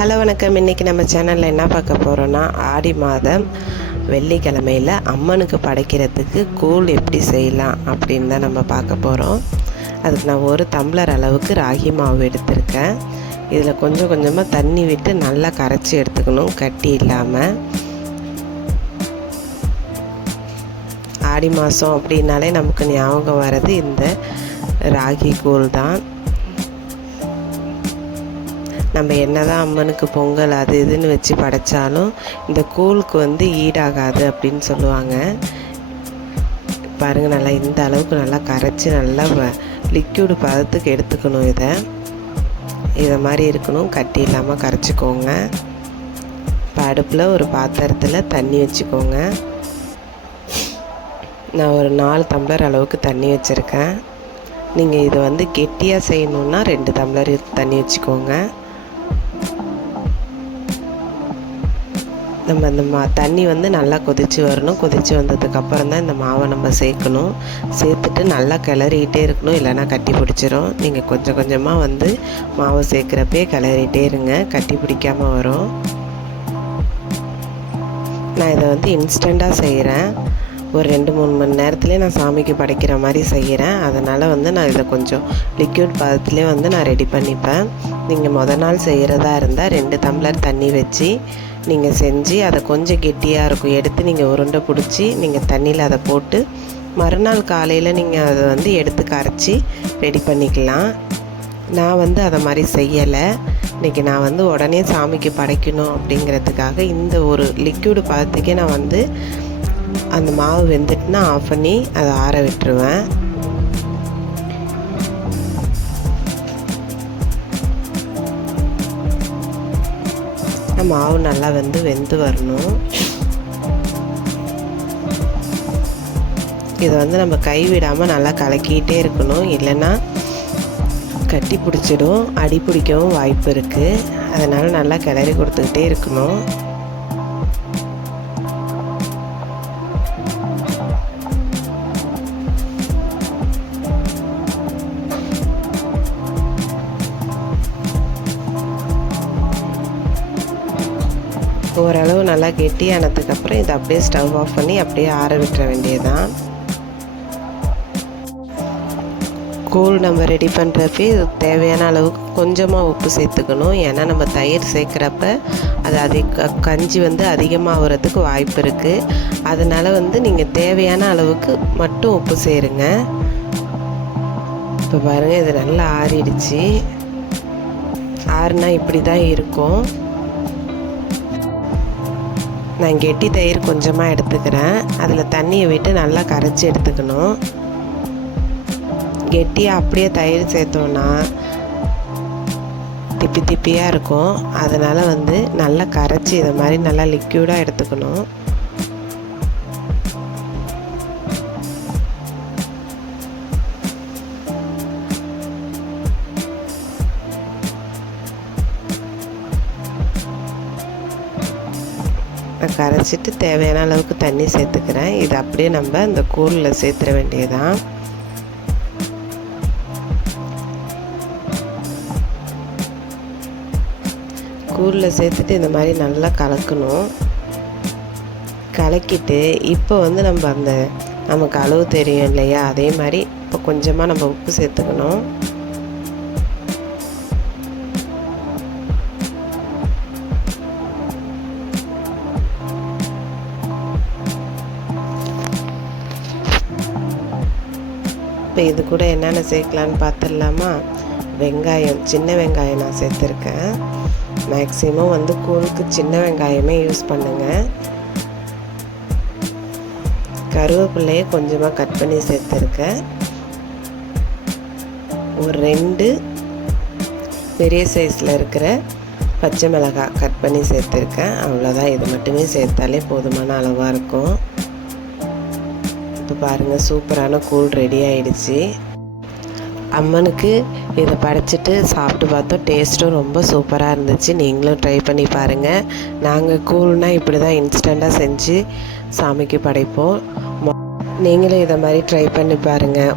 Hello வணக்கம். இன்றைக்கி நம்ம சேனலில் என்ன பார்க்க போகிறோன்னா, ஆடி மாதம் வெள்ளிக்கிழமையில் அம்மனுக்கு படைக்கிறதுக்கு கூழ் எப்படி செய்யலாம் அப்படின்னு தான் நம்ம பார்க்க போகிறோம். அதுக்கு நான் ஒரு டம்ளர் அளவுக்கு ராகி மாவு எடுத்திருக்கேன். இதில் கொஞ்சம் கொஞ்சமாக தண்ணி விட்டு நல்லா கரைச்சி எடுத்துக்கணும், கட்டி இல்லாமல். ஆடி மாதம் அப்படின்னாலே நமக்கு ஞாபகம் வர்றது இந்த ராகி கூழ் தான். நம்ம என்ன தான் அம்மனுக்கு பொங்கல் அது இதுன்னு வச்சு படைத்தாலும் இந்த கூழுக்கு வந்து ஈடாகாது அப்படின்னு சொல்லுவாங்க. பாருங்கள், நல்லா இந்த அளவுக்கு நல்லா கரைச்சி நல்லா லிக்யூடு பதத்துக்கு எடுத்துக்கணும். இதை மாதிரி இருக்கணும், கட்டி இல்லாமல் கரைச்சிக்கோங்க. இப்போ அடுப்பில் ஒரு பாத்திரத்தில் தண்ணி வச்சுக்கோங்க. நான் ஒரு 4 டம்ளர் அளவுக்கு தண்ணி வச்சுருக்கேன். நீங்கள் இதை வந்து கெட்டியாக செய்யணுன்னா 2 டம்ளர் தண்ணி வச்சுக்கோங்க. நம்ம இந்த தண்ணி வந்து நல்லா கொதித்து வரணும். கொதித்து வந்ததுக்கப்புறம் தான் இந்த மாவை நம்ம சேர்க்கணும். சேர்த்துட்டு நல்லா கிளறிக்கிட்டே இருக்கணும், இல்லைன்னா கட்டி பிடிச்சிரும். நீங்கள் கொஞ்சம் கொஞ்சமாக வந்து மாவை சேர்க்குறப்பே கிளறிட்டே இருங்க, கட்டி பிடிக்காமல் வரும். நான் இதை வந்து இன்ஸ்டண்ட்டாக செய்கிறேன். ஒரு 2-3 மணி நேரத்துலேயே நான் சாமிக்கு படைக்கிற மாதிரி செய்கிறேன். அதனால் வந்து நான் இதை கொஞ்சம் லிக்யூட் பதத்துலேயே வந்து நான் ரெடி பண்ணிப்பேன். நீங்கள் மொதல் நாள் செய்கிறதா இருந்தால் 2 டம்ளர் தண்ணி வச்சு நீங்கள் செஞ்சு அதை கொஞ்சம் கெட்டியாக இருக்கும் எடுத்து நீங்கள் உருண்டை பிடிச்சி நீங்கள் தண்ணியில் அதை போட்டு மறுநாள் காலையில் நீங்கள் அதை வந்து எடுத்து கரைச்சி ரெடி பண்ணிக்கலாம். நான் வந்து அதை மாதிரி செய்யலை. இன்றைக்கி நான் வந்து உடனே சாமிக்கு படைக்கணும் அப்படிங்கிறதுக்காக இந்த ஒரு லிக்யூடு பதத்துக்கே நான் வந்து அந்த மாவு வெந்துட்டுனா ஆஃப் பண்ணி அதை ஆற விட்டுருவேன். மாவு நல்லா வெந்து வரணும். இதை வந்து நம்ம கைவிடாமல் நல்லா கலக்கிட்டே இருக்கணும், இல்லைன்னா கட்டி பிடிச்சிடும், அடி பிடிக்கவும் வாய்ப்பு இருக்குது. அதனால் நல்லா கிளறி கொடுத்துக்கிட்டே இருக்கணும். ஓரளவு நல்லா கெட்டியானதுக்கப்புறம் இதை அப்படியே ஸ்டவ் ஆஃப் பண்ணி அப்படியே ஆற விட்டுற வேண்டியதுதான். கூழ் நம்ம ரெடி பண்ணுறப்பே தேவையான அளவுக்கு கொஞ்சமாக உப்பு சேர்த்துக்கணும். ஏன்னா நம்ம தயிர் சேர்க்குறப்ப அது கஞ்சி வந்து அதிகமாகிறதுக்கு வாய்ப்பு இருக்குது. அதனால் வந்து நீங்கள் தேவையான அளவுக்கு மட்டும் உப்பு சேருங்க. இப்போ பாருங்கள், இது நல்லா ஆறிடுச்சு. ஆறுனா இப்படி தான் இருக்கும். நான் கெட்டி தயிர் கொஞ்சமாக எடுத்துக்கிறேன். அதில் தண்ணியை விட்டு நல்லா கரைச்சி எடுத்துக்கணும். கெட்டியாக அப்படியே தயிர் சேர்த்தோன்னா திப்பி திப்பியாக இருக்கும். அதனால் வந்து நல்லா கரைச்சி இதை மாதிரி நல்லா லிக்யூடாக எடுத்துக்கணும். நான் கரைச்சிட்டு தேவையான அளவுக்கு தண்ணி சேர்த்துக்கிறேன். இது அப்படியே நம்ம இந்த கூழில் சேர்த்துற வேண்டியதுதான். கூழில் சேர்த்துட்டு இந்த மாதிரி நல்லா கலக்கணும். கலக்கிட்டு இப்போ வந்து நம்ம நமக்கு அளவு தெரியும் இல்லையா, அதே மாதிரி இப்போ கொஞ்சமாக நம்ம உப்பு சேர்த்துக்கணும். இப்போ இது கூட என்னென்ன சேர்க்கலான்னு பார்த்துடலாமா? வெங்காயம், சின்ன வெங்காயம் நான் சேர்த்துருக்கேன். மேக்ஸிமம் வந்து கூழுக்கு சின்ன வெங்காயமே யூஸ் பண்ணுங்கள். கருவேப்பிலையை கொஞ்சமாக கட் பண்ணி சேர்த்துருக்கேன். ஒரு 2 பெரிய சைஸில் இருக்கிற பச்சை மிளகாய் கட் பண்ணி சேர்த்துருக்கேன். அவ்வளோதான், இது மட்டுமே சேர்த்தாலே போதுமான அளவாக இருக்கும். இப்போ பாருங்கள், சூப்பரான கூழ் ரெடி ஆகிடுச்சு. அம்மனுக்கு இதை படைச்சிட்டு சாப்பிட்டு பார்த்தோம். டேஸ்ட்டும் ரொம்ப சூப்பராக இருந்துச்சு. நீங்களும் ட்ரை பண்ணி பாருங்கள். நாங்கள் கூழ்னால் இப்படி தான் இன்ஸ்டண்ட்டாக செஞ்சு சாமிக்கு படைப்போம். நீங்களும் இதை மாதிரி ட்ரை பண்ணி பாருங்கள்.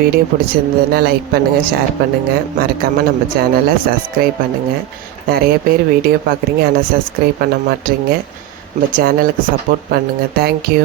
வீடியோ பிடிச்சிருந்ததுன்னா லைக் பண்ணுங்கள், ஷேர் பண்ணுங்கள். மறக்காமல் நம்ம சேனலை சப்ஸ்கிரைப் பண்ணுங்கள். நிறைய பேர் வீடியோ பார்க்குறீங்க, ஆனால் சப்ஸ்கிரைப் பண்ண மாட்டேறீங்க. நம்ம சேனலுக்கு சப்போர்ட் பண்ணுங்கள். தேங்க்யூ.